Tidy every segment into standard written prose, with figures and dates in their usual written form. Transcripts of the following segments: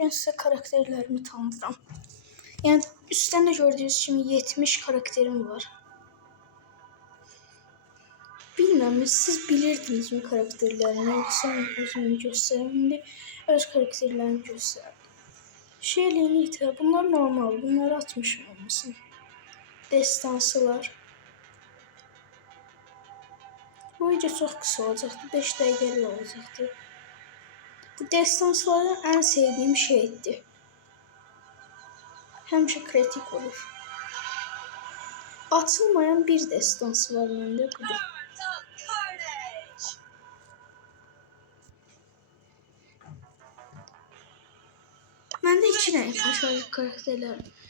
bugün size karakterlerimi tanıtacağım. Yani üstten de gördüğünüz gibi 70 karakterim var. Bilmem siz bilirdiniz mi karakterlerimi, yoksa özümü göstereyim. Şimdi öz karakterlerimi göstereyim. Şeyliğini itiraf. Bunlar normal. Bunları atmışım olmasın. Destansılar. Bu video çok kısa olacaktı. 5 dakikalı olacaktı. Bu destansıların en sevdiğim şeydi. Həmişə kritik olur. Açılmayan bir destansı var məndə, budur. Məndə 2 dənə aşağıdakı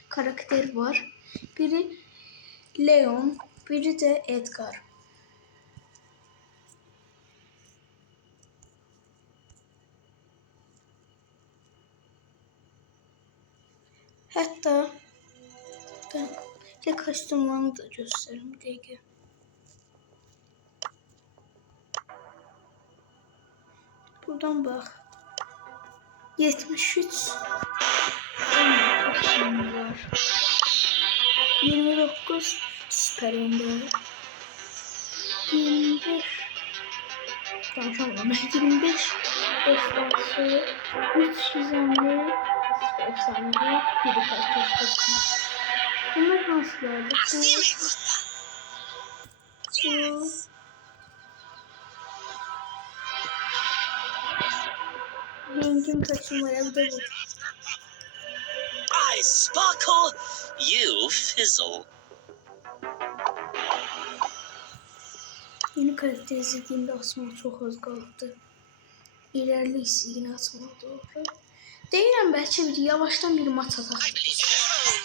karakter var. Biri Leon, biri də Edgar. Hətta kostyumlarını da göstərim bir dəqiqə. Buradan bax. 73 kostyumu var. 29 süper ender. 25 danışamam. 25 destansı, 3 gizemli, efsanevi, bir karakter. Bunlar hansılardı? Rengim kaçınmaya bir de bu. I sparkle, you fizzle. Yeni karakter izlediğimde asma çok az kaldı. İlerliyse yine asma doğru. Deyirəm belki bir yavaştan bir maç atar.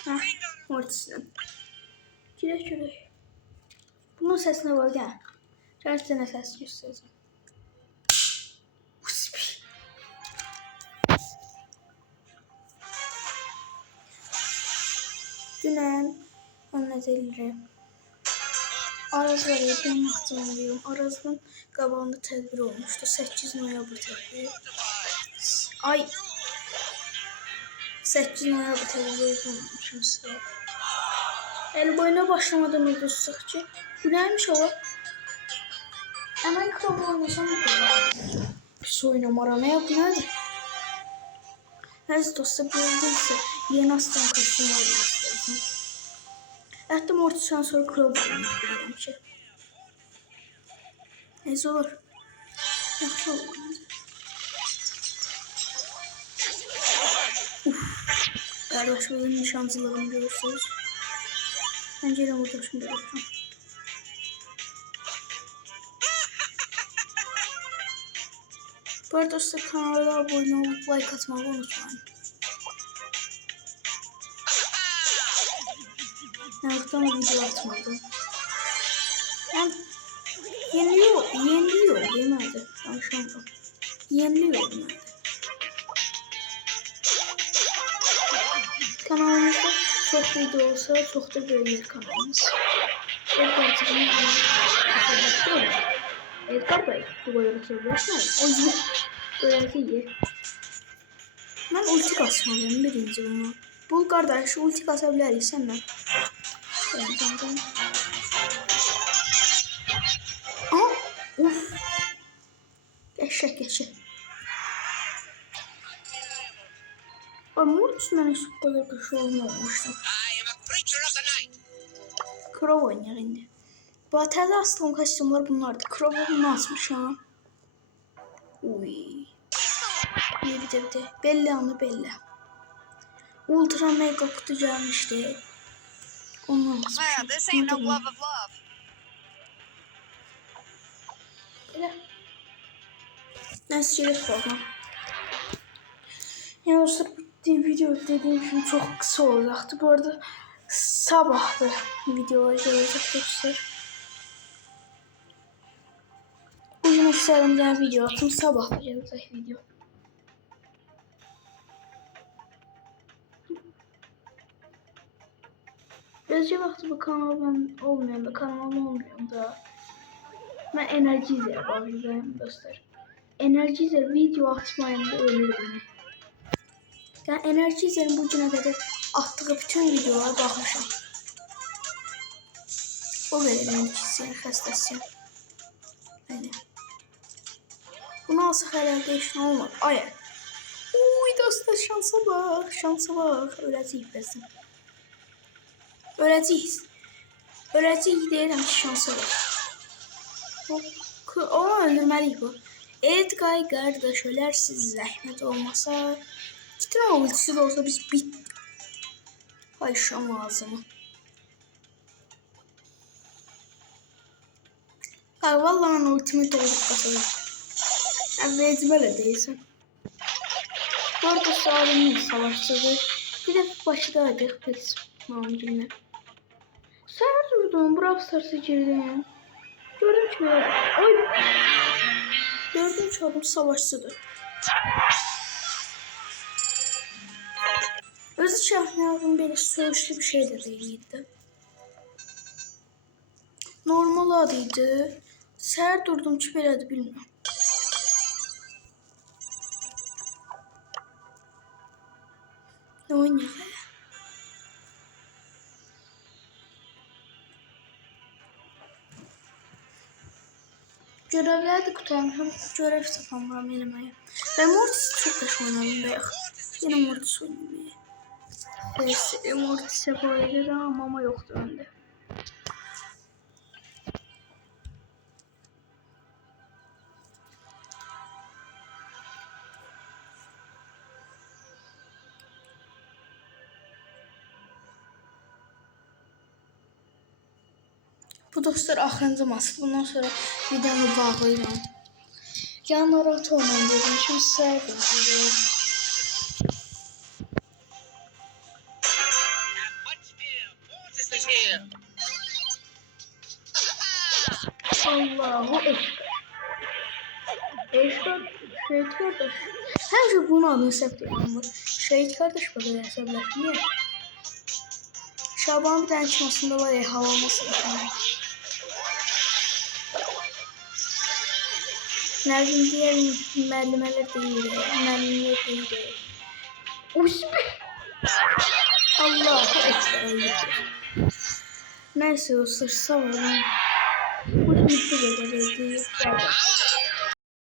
Hə, ortasından. Girək. Bunun sesine bak ya. Gerçekten ses göstereceğim. Dünən anlatılır. Araz var ya, ben mahcumalıyım. Araz'ın qabağında tədbir olmuşdu. 8 noyabr tədbiri. Ay. 8 noyabr tədbiri olmuşum size. El boyuna başlamadan udursak ki. Bu neymiş o? Hemen krabı oynasam mı? Pis oynamara ne yap nerede? Neyse dostlar bildiyse yeni aslan kostümü almışlar. Hatta mortisden sonra krabı oynayacağım ki. Neyse olur. Yaxşı olur. Kardeş benim nişancılığımı görürsünüz. Bence de burada şimdi göreceğim. Bu arada dostlar kanala abone olup like atmayı unutmayın. Yoktan video atmadım. Yani yeniliyor demedi. Danışamadım. Yeniliyor demedi. Kanalımızda çok video olsa çok da böyüyor kanalımız. Edgar Bey, bu kadar söyleşmeyin. O yüzden böyle iyi. Ben ulti kasmalıyım birinci bunu. Bul kardeş, ulti kasabiliriz senden. Aha, uf. Geçecek. Ama ultismen hiç bu kadar güçlü olmamıştı. Crow oynuyor indi. Bu atədə aslan kostyumlar bunlardı. Crow bunu asmış ha. Uy. Bir de. Belli. Ultra mega kutu gelmişti. Ondan asmış. Neyse gerek olma. Yani dostlar video dediğim için çok kısa olacaktı. Bu arada sabahtı videolar gelecek dostlar. Bugün isterim video attım. Sabah gelecek video. Birazcık vakti bu kanal ben olmuyorum da kanalım olmuyorum da. Ben enerji izleyip bakacağım dostlar. Enerji izleyip video atmayın da ölürüm. Yani enerji izlerim bu güne kadar attığı bütün videolara bakmışam. O kadar enerji izlerim hastasıyım. Öyle. Bunu alsa herhalde işin olmadı. Ay. Uy dostlar şansa bak. Şansa bak. Öləcəyik bizim. Öləcəyik. Öləcəyik deyirəm ki şansa bak. Onu öldürməliyik bu. Edgay qardaş ölərsiz zəhmət olmasa. Gitmə ultisi de olsa biz bit. Ay şam ağzımı. Ay vallahi ultimi dolduq qasada. Əvvəlcə belə deyilsin. Orada sağlığımın savaşçıdır. Bir də başdaydık biz mamcımla. Səhər durdum, Brawl Stars'a girdim. Gördüm ki, oy. Gördüm ki adam savaşçıdır. Özü şahmiyarın belə söyüşlü bir şey de değildi. Normal adıydı. Səhər durdum ki, belədir bilmirəm. Ne oynayaq? Görevləri də qutarmışam. Görev tapamıram eləməyə. Və Mortis çox qaş oynadım bayaq. Yine Mortis oynamaya. Mortis'e böyle ama yoktu önde. Bu dostlar axırıncı masası. Bundan sonra videomu bağlayacağım. Ya narahat olmayın dedim. Şimdi sevdim. Allahu Ekber. Eşkar, Şehit kardeş. Her şey bunu adını septiyorum. Şehit kardeş böyle hesaplar. Niye? Şaban bir tane çıkmasında var ya hava olmasın. Nerede diğer merlimeler değil. Merlimeler değil. Usbe. Allahu Ekber. Neyse dostlar sağ olun. Bu video böyle değil.